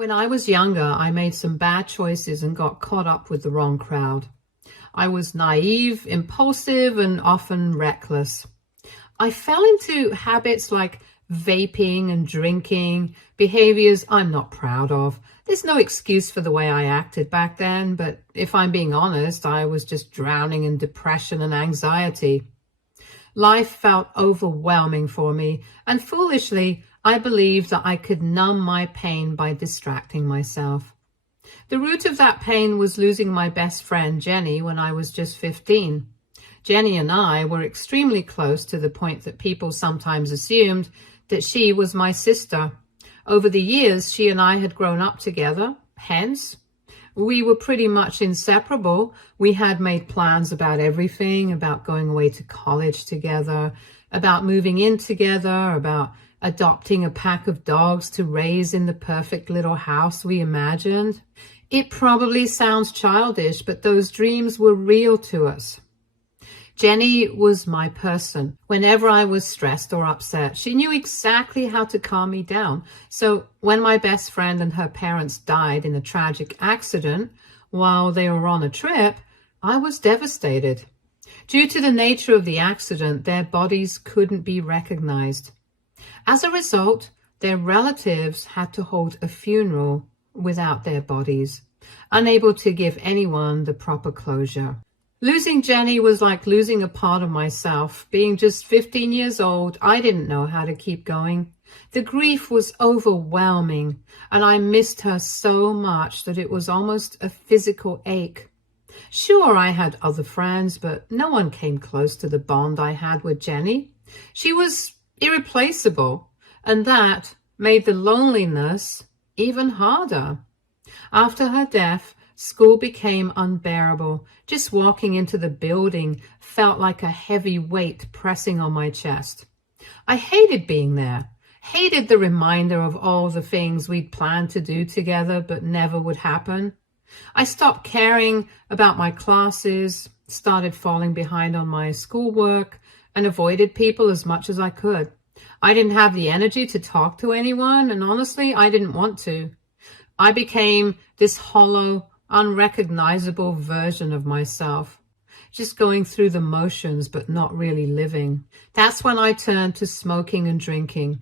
When I was younger, I made some bad choices and got caught up with the wrong crowd. I was naive, impulsive, and often reckless. I fell into habits like vaping and drinking, behaviors I'm not proud of. There's no excuse for the way I acted back then, but if I'm being honest, I was just drowning in depression and anxiety. Life felt overwhelming for me, and foolishly, I believed that I could numb my pain by distracting myself. The root of that pain was losing my best friend, Jenny, when I was just 15. Jenny and I were extremely close to the point that people sometimes assumed that she was my sister. Over the years, she and I had grown up together, hence, we were pretty much inseparable. We had made plans about everything, about going away to college together, about moving in together, about adopting a pack of dogs to raise in the perfect little house we imagined. It probably sounds childish, but those dreams were real to us. Jenny was my person. Whenever I was stressed or upset, she knew exactly how to calm me down. So when my best friend and her parents died in a tragic accident while they were on a trip, I was devastated. Due to the nature of the accident, their bodies couldn't be recognized. As a result, their relatives had to hold a funeral without their bodies, unable to give anyone the proper closure. Losing Jenny was like losing a part of myself. Being just 15 years old, I didn't know how to keep going. The grief was overwhelming, and I missed her so much that it was almost a physical ache. Sure, I had other friends, but no one came close to the bond I had with Jenny. She was irreplaceable, and that made the loneliness even harder. After her death, school became unbearable. Just walking into the building felt like a heavy weight pressing on my chest. I hated being there, hated the reminder of all the things we'd planned to do together but never would happen. I stopped caring about my classes, started falling behind on my schoolwork, and avoided people as much as I could. I didn't have the energy to talk to anyone, and honestly, I didn't want to. I became this hollow, unrecognizable version of myself, just going through the motions but not really living. That's when I turned to smoking and drinking.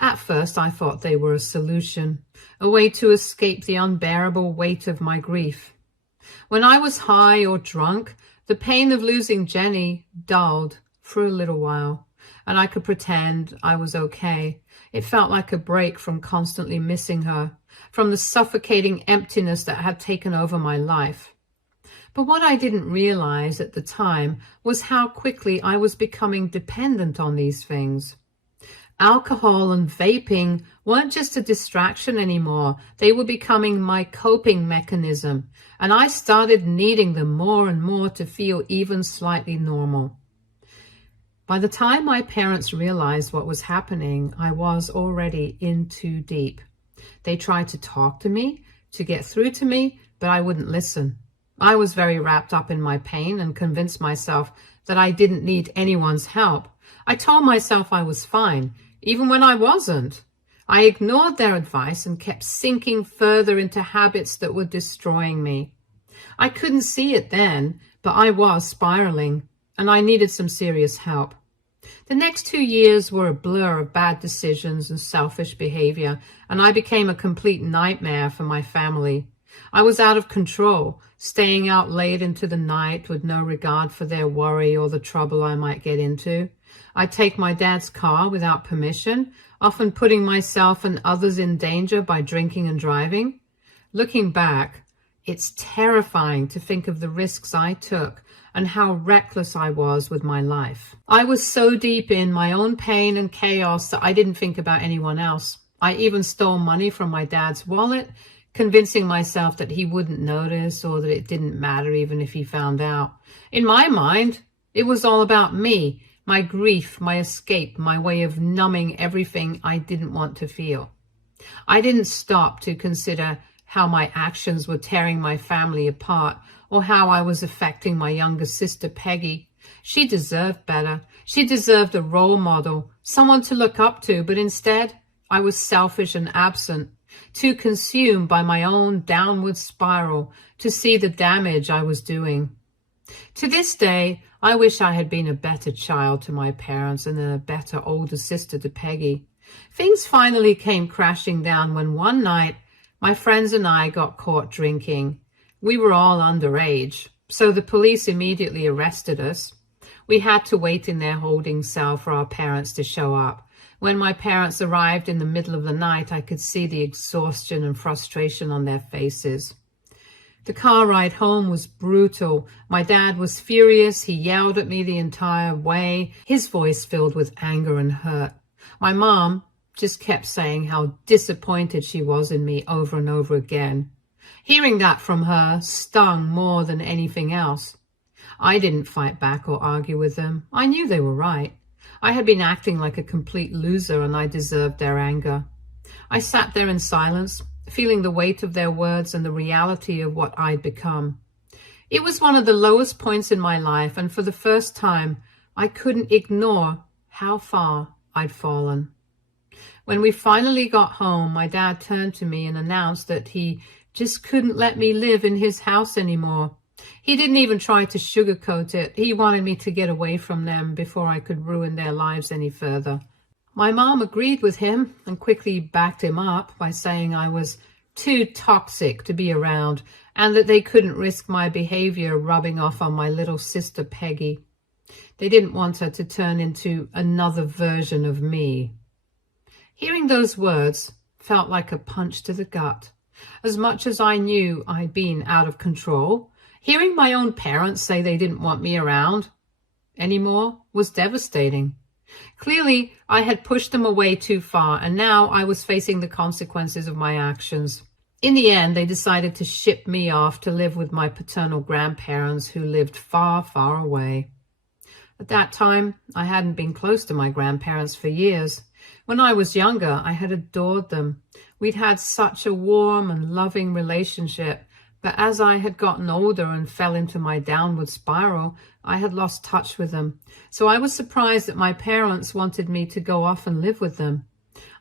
At first, I thought they were a solution, a way to escape the unbearable weight of my grief. When I was high or drunk, the pain of losing Jenny dulled for a little while, and I could pretend I was okay. It felt like a break from constantly missing her, from the suffocating emptiness that had taken over my life. But what I didn't realize at the time was how quickly I was becoming dependent on these things. Alcohol and vaping weren't just a distraction anymore. They were becoming my coping mechanism, and I started needing them more and more to feel even slightly normal. By the time my parents realized what was happening, I was already in too deep. They tried to talk to me, to get through to me, but I wouldn't listen. I was very wrapped up in my pain and convinced myself that I didn't need anyone's help. I told myself I was fine, even when I wasn't. I ignored their advice and kept sinking further into habits that were destroying me. I couldn't see it then, but I was spiraling, and I needed some serious help. The next 2 years were a blur of bad decisions and selfish behavior, and I became a complete nightmare for my family. I was out of control, staying out late into the night with no regard for their worry or the trouble I might get into. I'd take my dad's car without permission, often putting myself and others in danger by drinking and driving. Looking back, it's terrifying to think of the risks I took and how reckless I was with my life. I was so deep in my own pain and chaos that I didn't think about anyone else. I even stole money from my dad's wallet, convincing myself that he wouldn't notice or that it didn't matter even if he found out. In my mind, it was all about me, my grief, my escape, my way of numbing everything I didn't want to feel. I didn't stop to consider how my actions were tearing my family apart or how I was affecting my younger sister, Peggy. She deserved better. She deserved a role model, someone to look up to, but instead, I was selfish and absent. too consumed by my own downward spiral to see the damage I was doing. To this day, I wish I had been a better child to my parents and a better older sister to Peggy. Things finally came crashing down when one night my friends and I got caught drinking. We were all underage, so the police immediately arrested us. We had to wait in their holding cell for our parents to show up. When my parents arrived in the middle of the night, I could see the exhaustion and frustration on their faces. The car ride home was brutal. My dad was furious. He yelled at me the entire way, his voice filled with anger and hurt. My mom just kept saying how disappointed she was in me over and over again. Hearing that from her stung more than anything else. I didn't fight back or argue with them. I knew they were right. I had been acting like a complete loser and I deserved their anger. I sat there in silence, feeling the weight of their words and the reality of what I'd become. It was one of the lowest points in my life, and for the first time, I couldn't ignore how far I'd fallen. When we finally got home, my dad turned to me and announced that he just couldn't let me live in his house anymore. He didn't even try to sugarcoat it. He wanted me to get away from them before I could ruin their lives any further. My mom agreed with him and quickly backed him up by saying I was too toxic to be around and that they couldn't risk my behavior rubbing off on my little sister Peggy. They didn't want her to turn into another version of me. Hearing those words felt like a punch to the gut. As much as I knew I'd been out of control, hearing my own parents say they didn't want me around anymore was devastating. Clearly, I had pushed them away too far, and now I was facing the consequences of my actions. In the end, they decided to ship me off to live with my paternal grandparents who lived far, far away. At that time, I hadn't been close to my grandparents for years. When I was younger, I had adored them. We'd had such a warm and loving relationship, but as I had gotten older and fell into my downward spiral, I had lost touch with them. So I was surprised that my parents wanted me to go off and live with them.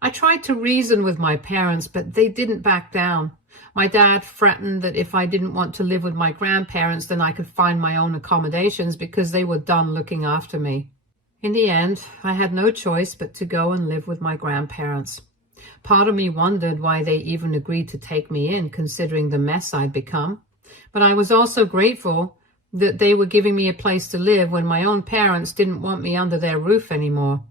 I tried to reason with my parents, but they didn't back down. My dad threatened that if I didn't want to live with my grandparents, then I could find my own accommodations because they were done looking after me. In the end, I had no choice but to go and live with my grandparents. Part of me wondered why they even agreed to take me in, considering the mess I'd become. But I was also grateful that they were giving me a place to live when my own parents didn't want me under their roof anymore.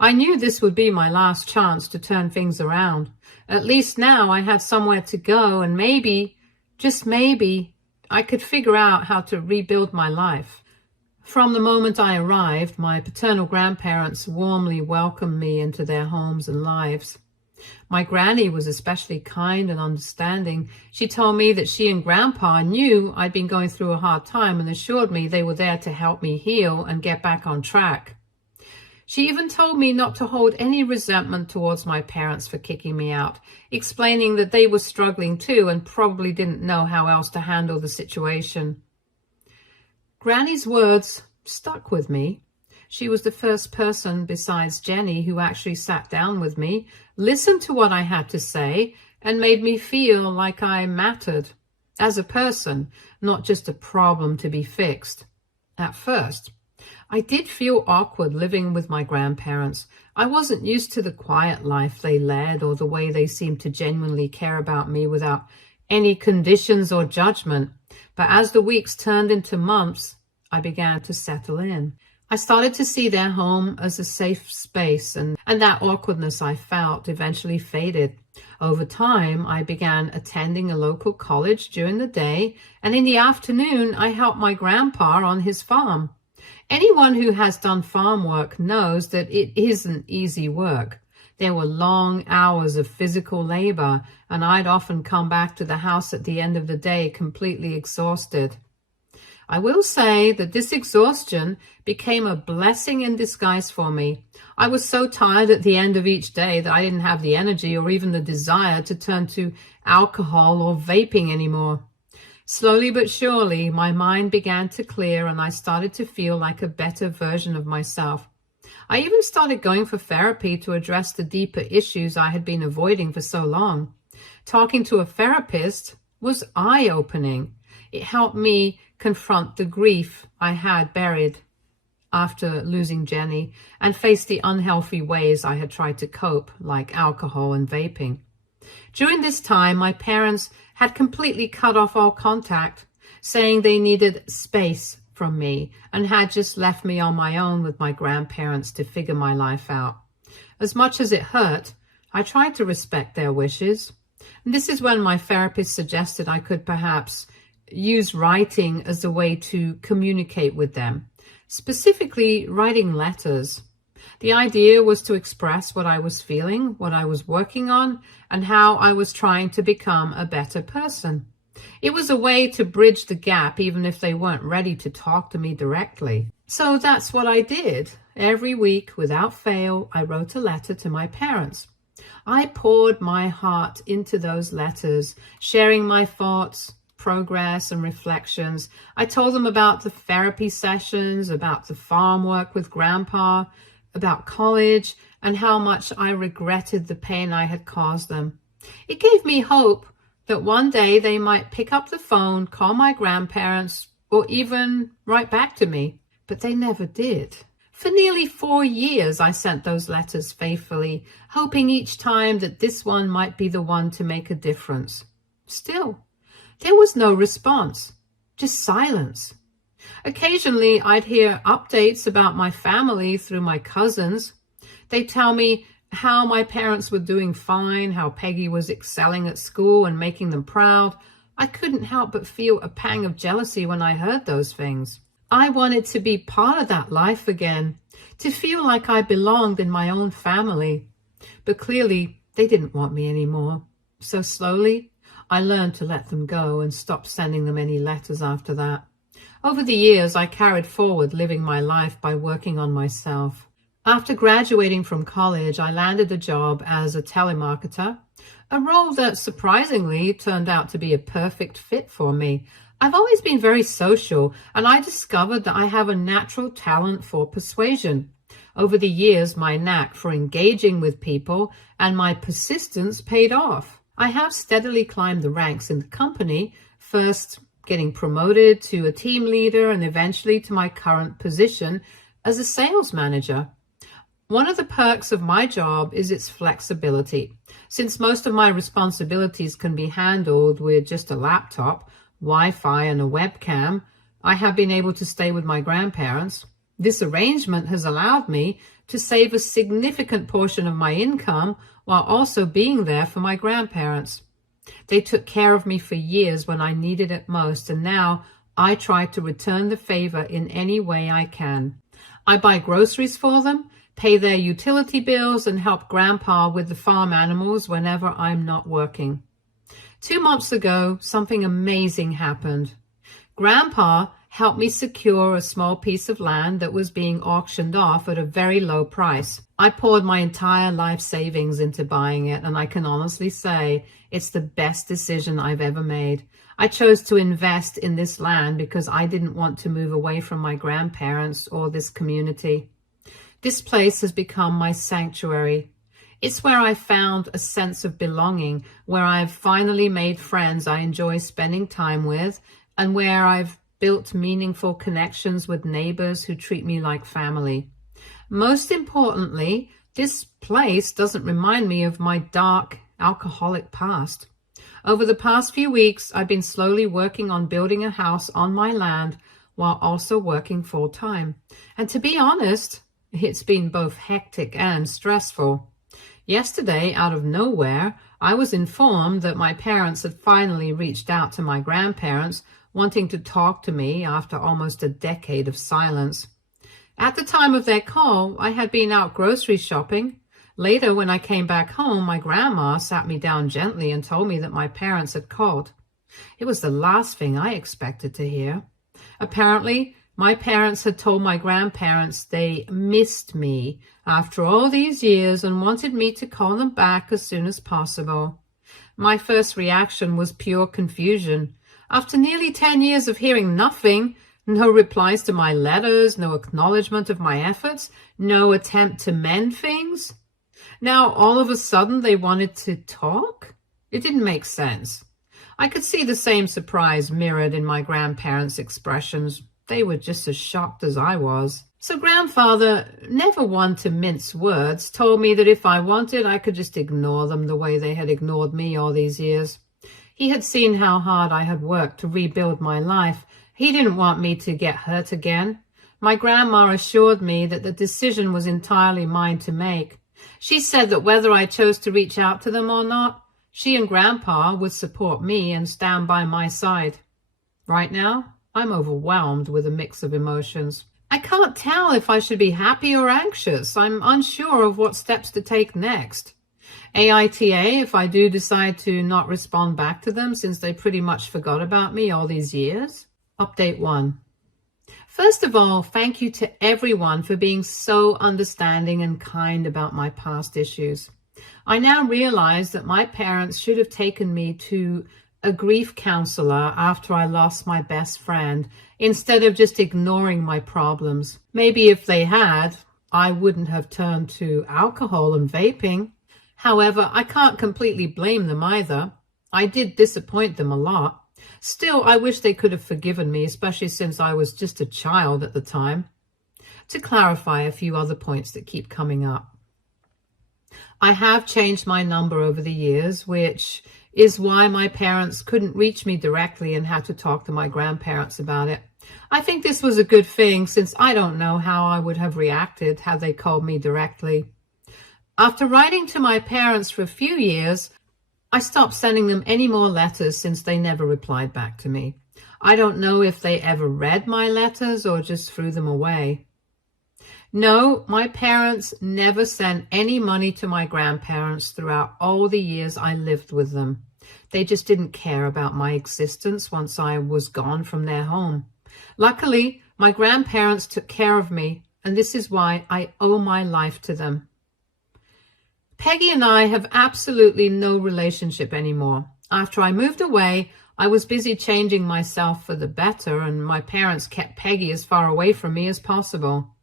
I knew this would be my last chance to turn things around. At least now I had somewhere to go, and maybe, just maybe, I could figure out how to rebuild my life. From the moment I arrived, my paternal grandparents warmly welcomed me into their homes and lives. My granny was especially kind and understanding. She told me that she and Grandpa knew I'd been going through a hard time and assured me they were there to help me heal and get back on track. She even told me not to hold any resentment towards my parents for kicking me out, explaining that they were struggling too and probably didn't know how else to handle the situation. Granny's words stuck with me. She was the first person besides Jenny who actually sat down with me, listened to what I had to say, and made me feel like I mattered as a person, not just a problem to be fixed. At first, I did feel awkward living with my grandparents. I wasn't used to the quiet life they led or the way they seemed to genuinely care about me without any conditions or judgment. But as the weeks turned into months, I began to settle in. I started to see their home as a safe space, and that awkwardness I felt eventually faded. Over time, I began attending a local college during the day, and in the afternoon, I helped my grandpa on his farm. Anyone who has done farm work knows that it isn't easy work. There were long hours of physical labor, and I'd often come back to the house at the end of the day completely exhausted. I will say that this exhaustion became a blessing in disguise for me. I was so tired at the end of each day that I didn't have the energy or even the desire to turn to alcohol or vaping anymore. Slowly but surely, my mind began to clear and I started to feel like a better version of myself. I even started going for therapy to address the deeper issues I had been avoiding for so long. Talking to a therapist was eye-opening. It helped me confront the grief I had buried after losing Jenny and face the unhealthy ways I had tried to cope, like alcohol and vaping. During this time, my parents had completely cut off all contact, saying they needed space from me and had just left me on my own with my grandparents to figure my life out. As much as it hurt, I tried to respect their wishes. And this is when my therapist suggested I could perhaps use writing as a way to communicate with them, specifically writing letters. The idea was to express what I was feeling, what I was working on, and how I was trying to become a better person. It was a way to bridge the gap even if they weren't ready to talk to me directly. So that's what I did. Every week, without fail, I wrote a letter to my parents. I poured my heart into those letters, sharing my thoughts, progress, and reflections. I told them about the therapy sessions, about the farm work with Grandpa, about college, and how much I regretted the pain I had caused them. It gave me hope that one day they might pick up the phone, call my grandparents, or even write back to me. But they never did. For nearly 4 years, I sent those letters faithfully, hoping each time that this one might be the one to make a difference. Still, there was no response, just silence. Occasionally, I'd hear updates about my family through my cousins. They'd tell me how my parents were doing fine, how Peggy was excelling at school and making them proud. I couldn't help but feel a pang of jealousy when I heard those things. I wanted to be part of that life again, to feel like I belonged in my own family. But clearly, they didn't want me anymore. So slowly, I learned to let them go and stop sending them any letters after that. Over the years, I carried forward living my life by working on myself. After graduating from college, I landed a job as a telemarketer, a role that surprisingly turned out to be a perfect fit for me. I've always been very social, and I discovered that I have a natural talent for persuasion. Over the years, my knack for engaging with people and my persistence paid off. I have steadily climbed the ranks in the company, first getting promoted to a team leader and eventually to my current position as a sales manager. One of the perks of my job is its flexibility. Since most of my responsibilities can be handled with just a laptop, Wi-Fi, and a webcam, I have been able to stay with my grandparents. This arrangement has allowed me to save a significant portion of my income while also being there for my grandparents. They took care of me for years when I needed it most, and now I try to return the favor in any way I can. I buy groceries for them, pay their utility bills, and help Grandpa with the farm animals whenever I'm not working. 2 months ago, something amazing happened. Grandpa helped me secure a small piece of land that was being auctioned off at a very low price. I poured my entire life savings into buying it, and I can honestly say it's the best decision I've ever made. I chose to invest in this land because I didn't want to move away from my grandparents or this community. This place has become my sanctuary. It's where I found a sense of belonging, where I've finally made friends I enjoy spending time with, and where I've built meaningful connections with neighbors who treat me like family. Most importantly, this place doesn't remind me of my dark, alcoholic past. Over the past few weeks, I've been slowly working on building a house on my land while also working full-time. And to be honest, it's been both hectic and stressful. Yesterday, out of nowhere, I was informed that my parents had finally reached out to my grandparents, wanting to talk to me after almost a decade of silence. At the time of their call, I had been out grocery shopping. Later, when I came back home, my grandma sat me down gently and told me that my parents had called. It was the last thing I expected to hear. Apparently, my parents had told my grandparents they missed me after all these years and wanted me to call them back as soon as possible. My first reaction was pure confusion. After nearly 10 years of hearing nothing, no replies to my letters, no acknowledgement of my efforts, no attempt to mend things, now all of a sudden they wanted to talk? It didn't make sense. I could see the same surprise mirrored in my grandparents' expressions. They were just as shocked as I was. So grandfather, never one to mince words, told me that if I wanted, I could just ignore them the way they had ignored me all these years. He had seen how hard I had worked to rebuild my life. He didn't want me to get hurt again. My grandma assured me that the decision was entirely mine to make. She said that whether I chose to reach out to them or not, she and Grandpa would support me and stand by my side. Right now, I'm overwhelmed with a mix of emotions. I can't tell if I should be happy or anxious. I'm unsure of what steps to take next. AITA, if I do decide to not respond back to them since they pretty much forgot about me all these years. Update 1. First of all, thank you to everyone for being so understanding and kind about my past issues. I now realize that my parents should have taken me to a grief counselor after I lost my best friend, instead of just ignoring my problems. Maybe if they had, I wouldn't have turned to alcohol and vaping. However, I can't completely blame them either. I did disappoint them a lot. Still, I wish they could have forgiven me, especially since I was just a child at the time. To clarify a few other points that keep coming up. I have changed my number over the years, which is why my parents couldn't reach me directly and had to talk to my grandparents about it. I think this was a good thing since I don't know how I would have reacted had they called me directly. After writing to my parents for a few years, I stopped sending them any more letters since they never replied back to me. I don't know if they ever read my letters or just threw them away. No, my parents never sent any money to my grandparents throughout all the years I lived with them. They just didn't care about my existence once I was gone from their home. Luckily, my grandparents took care of me, and this is why I owe my life to them. Peggy and I have absolutely no relationship anymore. After I moved away, I was busy changing myself for the better, and my parents kept Peggy as far away from me as possible.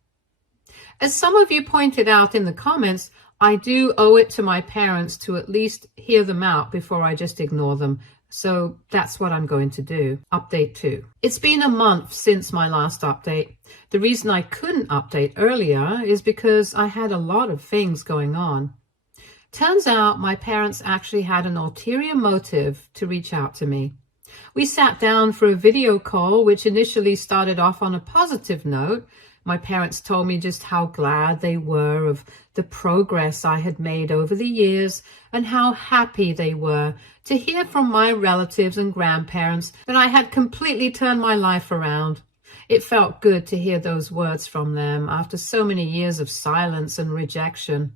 As some of you pointed out in the comments, I do owe it to my parents to at least hear them out before I just ignore them. So that's what I'm going to do. Update 2. It's been a month since my last update. The reason I couldn't update earlier is because I had a lot of things going on. Turns out my parents actually had an ulterior motive to reach out to me. We sat down for a video call, which initially started off on a positive note. My parents told me just how glad they were of the progress I had made over the years and how happy they were to hear from my relatives and grandparents that I had completely turned my life around. It felt good to hear those words from them after so many years of silence and rejection.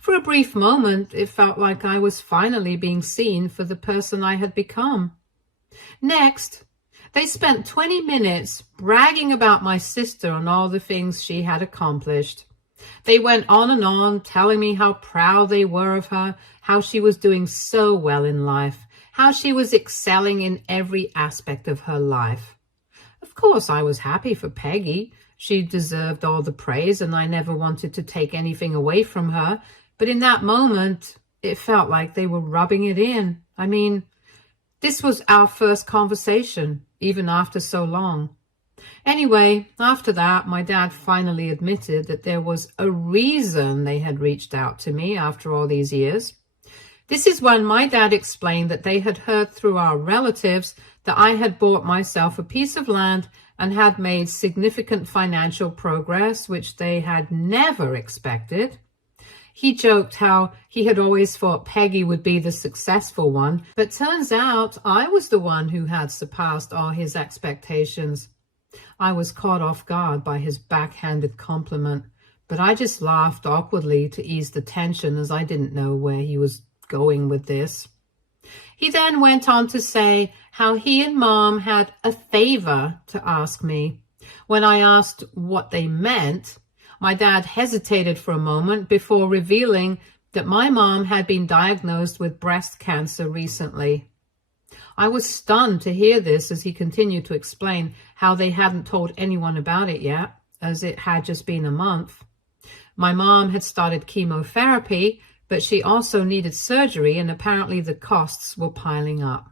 For a brief moment, it felt like I was finally being seen for the person I had become. Next, they spent 20 minutes bragging about my sister and all the things she had accomplished. They went on and on, telling me how proud they were of her, how she was doing so well in life, how she was excelling in every aspect of her life. Of course, I was happy for Peggy. She deserved all the praise, and I never wanted to take anything away from her. But in that moment, it felt like they were rubbing it in. I mean, this was our first conversation, even after so long. Anyway, after that, my dad finally admitted that there was a reason they had reached out to me after all these years. This is when my dad explained that they had heard through our relatives that I had bought myself a piece of land and had made significant financial progress, which they had never expected. He joked how he had always thought Peggy would be the successful one, but turns out I was the one who had surpassed all his expectations. I was caught off guard by his backhanded compliment, but I just laughed awkwardly to ease the tension as I didn't know where he was going with this. He then went on to say how he and Mom had a favor to ask me. When I asked what they meant, my dad hesitated for a moment before revealing that my mom had been diagnosed with breast cancer recently. I was stunned to hear this as he continued to explain how they hadn't told anyone about it yet, as it had just been a month. My mom had started chemotherapy, but she also needed surgery, and apparently the costs were piling up.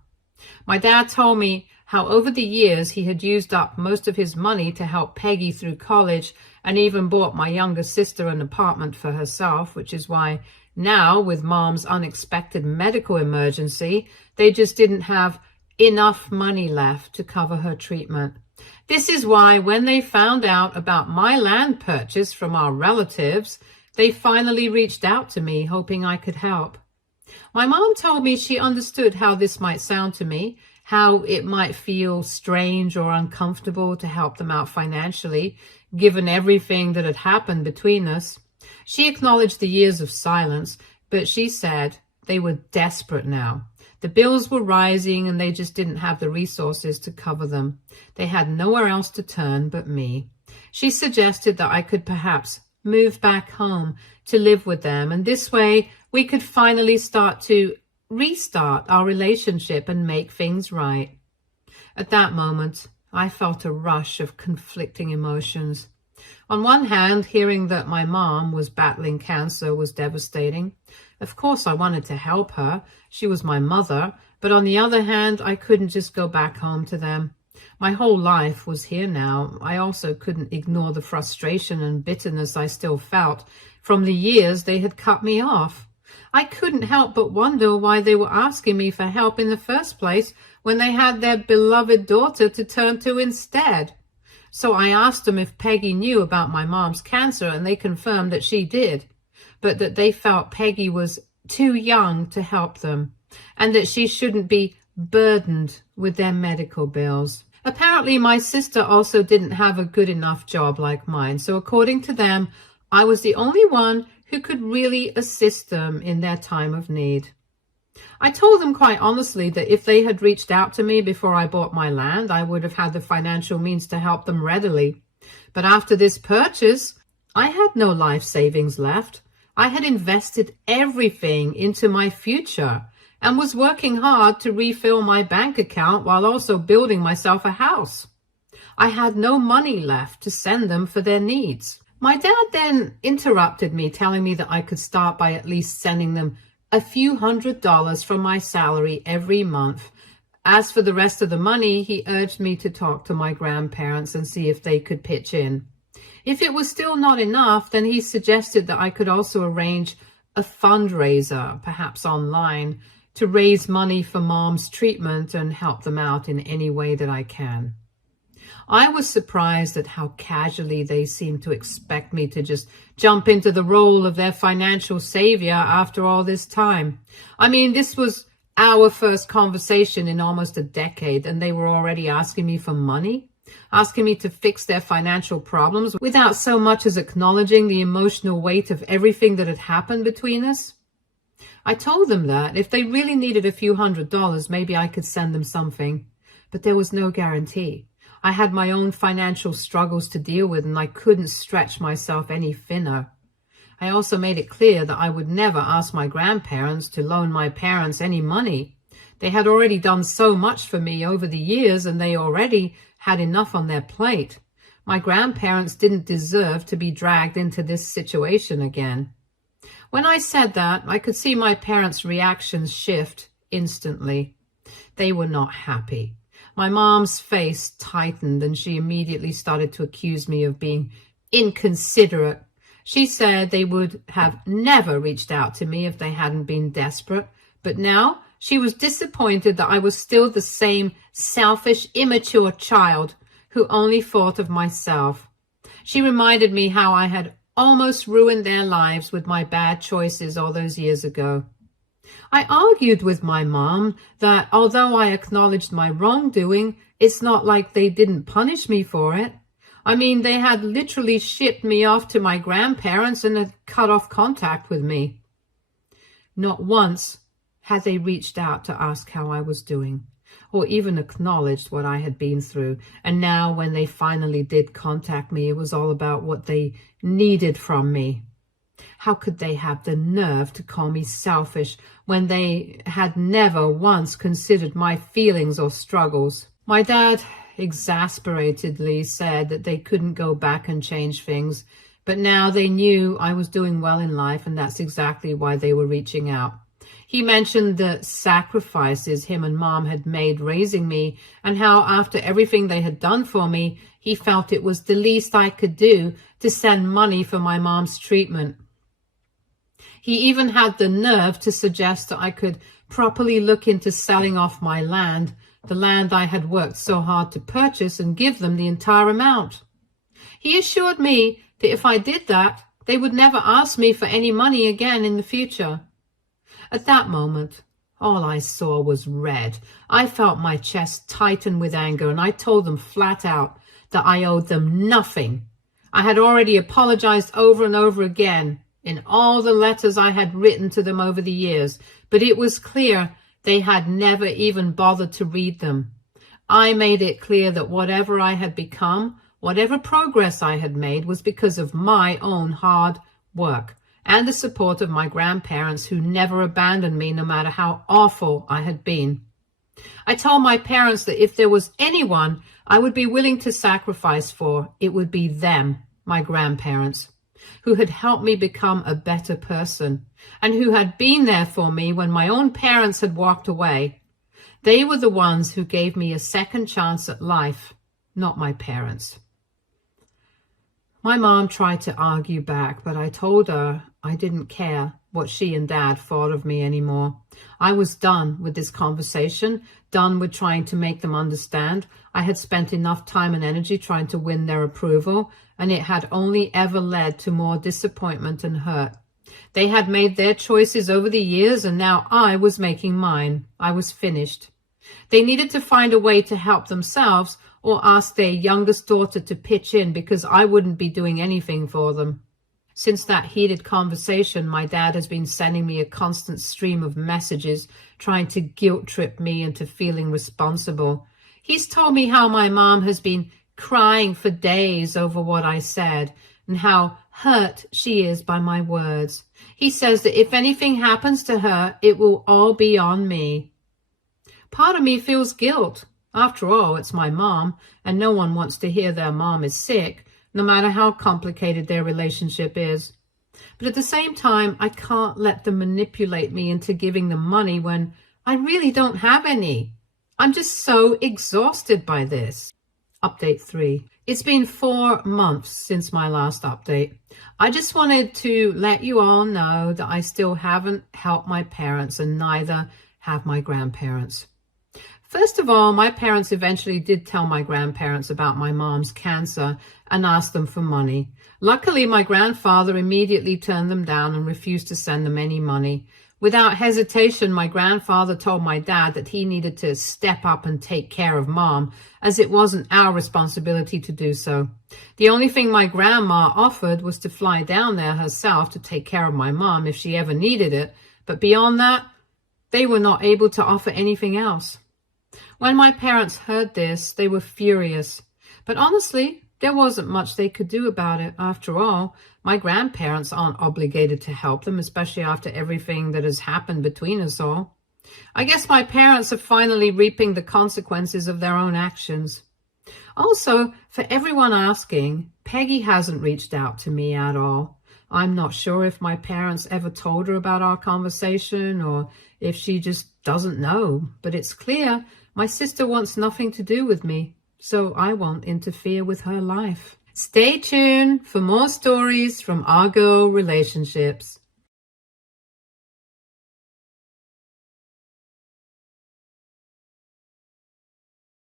My dad told me how over the years he had used up most of his money to help Peggy through college, and even bought my younger sister an apartment for herself, which is why now, with Mom's unexpected medical emergency, they just didn't have enough money left to cover her treatment. This is why when they found out about my land purchase from our relatives, they finally reached out to me, hoping I could help. My mom told me she understood how this might sound to me, how it might feel strange or uncomfortable to help them out financially, given everything that had happened between us. She acknowledged the years of silence, but she said they were desperate now. The bills were rising and they just didn't have the resources to cover them. They had nowhere else to turn but me. She suggested that I could perhaps move back home to live with them, and this way we could finally start to restart our relationship and make things right. At that moment, I felt a rush of conflicting emotions. On one hand, hearing that my mom was battling cancer was devastating. Of course, I wanted to help her. She was my mother. But on the other hand, I couldn't just go back home to them. My whole life was here now. I also couldn't ignore the frustration and bitterness I still felt from the years they had cut me off. I couldn't help but wonder why they were asking me for help in the first place when they had their beloved daughter to turn to instead. So I asked them if Peggy knew about my mom's cancer, and they confirmed that she did, but that they felt Peggy was too young to help them, and that she shouldn't be burdened with their medical bills. Apparently, my sister also didn't have a good enough job like mine, so according to them, I was the only one who could really assist them in their time of need. I told them quite honestly that if they had reached out to me before I bought my land, I would have had the financial means to help them readily. But after this purchase, I had no life savings left. I had invested everything into my future and was working hard to refill my bank account while also building myself a house. I had no money left to send them for their needs. My dad then interrupted me, telling me that I could start by at least sending them a few $100s from my salary every month. As for the rest of the money, he urged me to talk to my grandparents and see if they could pitch in. If it was still not enough, then he suggested that I could also arrange a fundraiser, perhaps online, to raise money for Mom's treatment and help them out in any way that I can. I was surprised at how casually they seemed to expect me to just jump into the role of their financial savior after all this time. I mean, this was our first conversation in almost a decade, and they were already asking me for money, asking me to fix their financial problems without so much as acknowledging the emotional weight of everything that had happened between us. I told them that if they really needed a few $100s, maybe I could send them something, but there was no guarantee. I had my own financial struggles to deal with, and I couldn't stretch myself any thinner. I also made it clear that I would never ask my grandparents to loan my parents any money. They had already done so much for me over the years, and they already had enough on their plate. My grandparents didn't deserve to be dragged into this situation again. When I said that, I could see my parents' reactions shift instantly. They were not happy. My mom's face tightened, and she immediately started to accuse me of being inconsiderate. She said they would have never reached out to me if they hadn't been desperate, but now she was disappointed that I was still the same selfish, immature child who only thought of myself. She reminded me how I had almost ruined their lives with my bad choices all those years ago. I argued with my mom that although I acknowledged my wrongdoing, it's not like they didn't punish me for it. I mean, they had literally shipped me off to my grandparents and had cut off contact with me. Not once had they reached out to ask how I was doing, or even acknowledged what I had been through. And now when they finally did contact me, it was all about what they needed from me. How could they have the nerve to call me selfish when they had never once considered my feelings or struggles? My dad exasperatedly said that they couldn't go back and change things, But now they knew I was doing well in life, and that's exactly why they were reaching out. He mentioned the sacrifices him and Mom had made raising me, and how after everything they had done for me, he felt it was the least I could do to send money for my mom's treatment. He even had the nerve to suggest that I could properly look into selling off my land, the land I had worked so hard to purchase, and give them the entire amount. He assured me that if I did that, they would never ask me for any money again in the future. At that moment, all I saw was red. I felt my chest tighten with anger, and I told them flat out that I owed them nothing. I had already apologized over and over again in all the letters I had written to them over the years, but it was clear they had never even bothered to read them. I made it clear that whatever I had become, whatever progress I had made, was because of my own hard work and the support of my grandparents, who never abandoned me no matter how awful I had been. I told my parents that if there was anyone I would be willing to sacrifice for, it would be them, my grandparents, who had helped me become a better person and who had been there for me when my own parents had walked away. They were the ones who gave me a second chance at life, not my parents. My mom tried to argue back, but I told her I didn't care what she and Dad thought of me anymore. I was done with this conversation, done with trying to make them understand. I had spent enough time and energy trying to win their approval, and it had only ever led to more disappointment and hurt. They had made their choices over the years, and now I was making mine. I was finished. They needed to find a way to help themselves, or ask their youngest daughter to pitch in, because I wouldn't be doing anything for them. Since that heated conversation, my dad has been sending me a constant stream of messages trying to guilt trip me into feeling responsible. He's told me how my mom has been crying for days over what I said and how hurt she is by my words. He says that if anything happens to her, it will all be on me. Part of me feels guilt. After all, it's my mom, and no one wants to hear their mom is sick, no matter how complicated their relationship is. But at the same time, I can't let them manipulate me into giving them money when I really don't have any. I'm just so exhausted by this. Update 3. It's been 4 months since my last update. I just wanted to let you all know that I still haven't helped my parents, and neither have my grandparents. First of all, my parents eventually did tell my grandparents about my mom's cancer and asked them for money. Luckily, my grandfather immediately turned them down and refused to send them any money. Without hesitation, my grandfather told my dad that he needed to step up and take care of Mom, as it wasn't our responsibility to do so. The only thing my grandma offered was to fly down there herself to take care of my mom if she ever needed it, but beyond that, they were not able to offer anything else. When my parents heard this, they were furious. But honestly, there wasn't much they could do about it. After all, my grandparents aren't obligated to help them, especially after everything that has happened between us all. I guess my parents are finally reaping the consequences of their own actions. Also, for everyone asking, Peggy hasn't reached out to me at all. I'm not sure if my parents ever told her about our conversation or if she just doesn't know, but it's clear my sister wants nothing to do with me, so I won't interfere with her life. Stay tuned for more stories from our girl relationships.